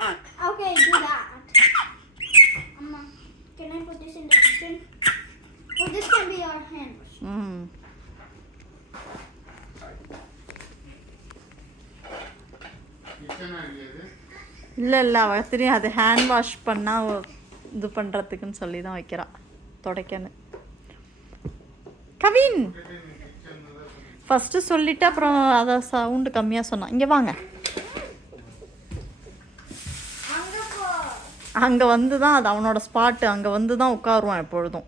Okay, do that. Amma, can I put this in the kitchen? Oh, this can be our hand wash. இல்லை இல்லை அவள் தெரியும் அது hand wash பண்ணால் இது பண்ணுறதுக்குன்னு சொல்லி தான் வைக்கிறா துடைக்கன்னு. கவின் ஃபஸ்ட்டு சொல்லிவிட்டு அப்புறம் அதை சவுண்டு கம்மியாக சொன்னான். இங்கே வாங்க, அங்கே வந்து தான் அது அவனோட ஸ்பாட்டு, அங்கே வந்து தான் உட்காருவான் எப்பொழுதும்.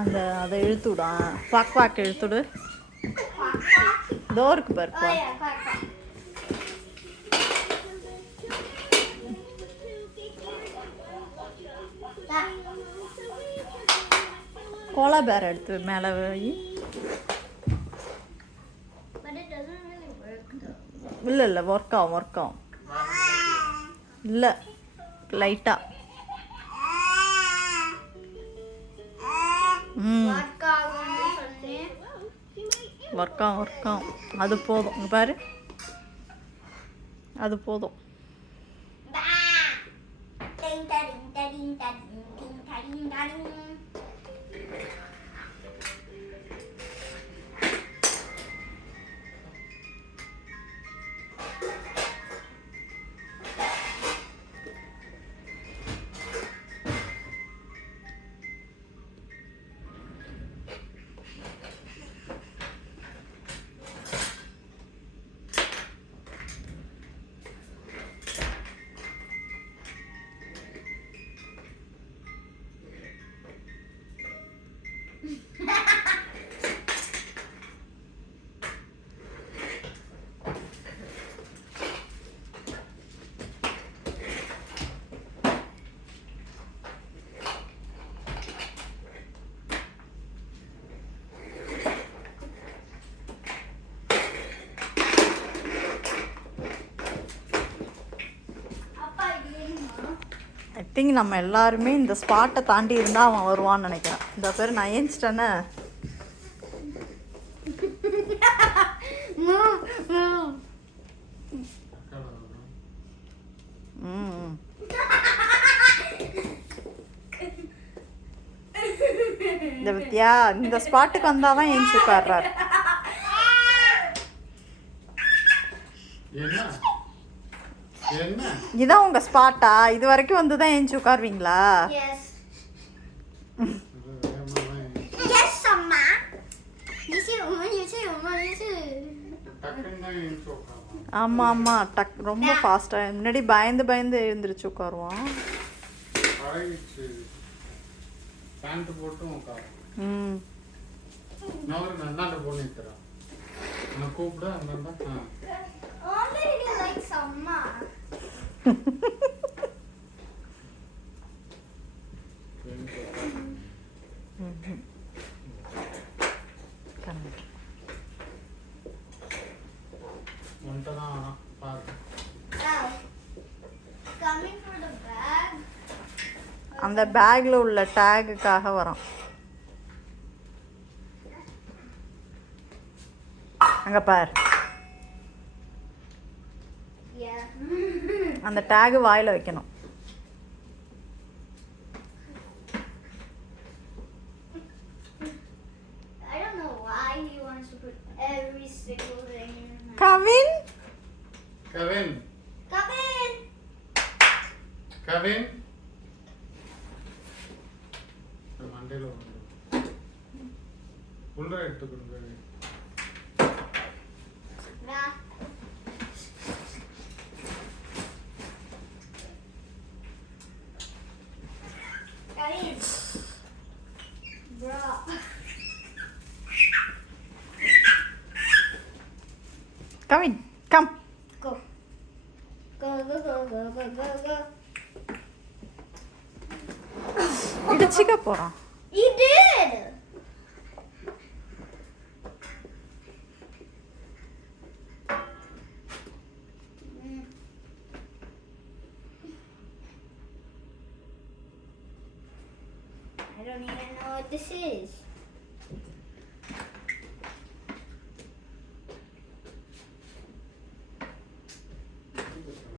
அந்த அதை இழுத்துடா, பாக் இழுத்துடு. இதோ இருக்கு பாருப்பா. கோலா பேர் எடுத்து மேலே வை. இல்லை இல்லை ஒர்க் ஆகும் இல்லை லைட்டாக. ஒர்க் ஆகும் அது போதும். இங்கே பாரு, அது போதும். ஐ திங்க் நம்ம எல்லாருமே இந்த ஸ்பாட்டை தாண்டி இருந்தால் அவன் வருவான்னு நினைக்கிறேன். இந்த பேர் நான் ஏஞ்சிட்டேன்னு. இந்த வித்தியா இந்த ஸ்பாட்டுக்கு வந்தால் தான் ஏஞ்சி உட்கார்றாரு. இதான் உங்க ஸ்பாட்டா? இது வரைக்கும் வந்து தான் ஏஞ்சி உட்காருவீங்களா? ஆமாம் ஆமாம் டக் ரொம்ப ஃபாஸ்ட்டாக. முன்னாடி பயந்து எழுந்திரிச்சு உட்காருவான். அந்த பேக்ல உள்ள டேகுக்காக வரோம். அங்க பார், அந்த டேக் வாயில வைக்கணும். கவின் கவின் கவின் கவின் மண்டையில உள்ள எடுத்துக்கணும். Kevin, come. Go. Go, go, go, go, go, go, go. இடிச்சிக்க போறான். You did. I don't need it. know what this is.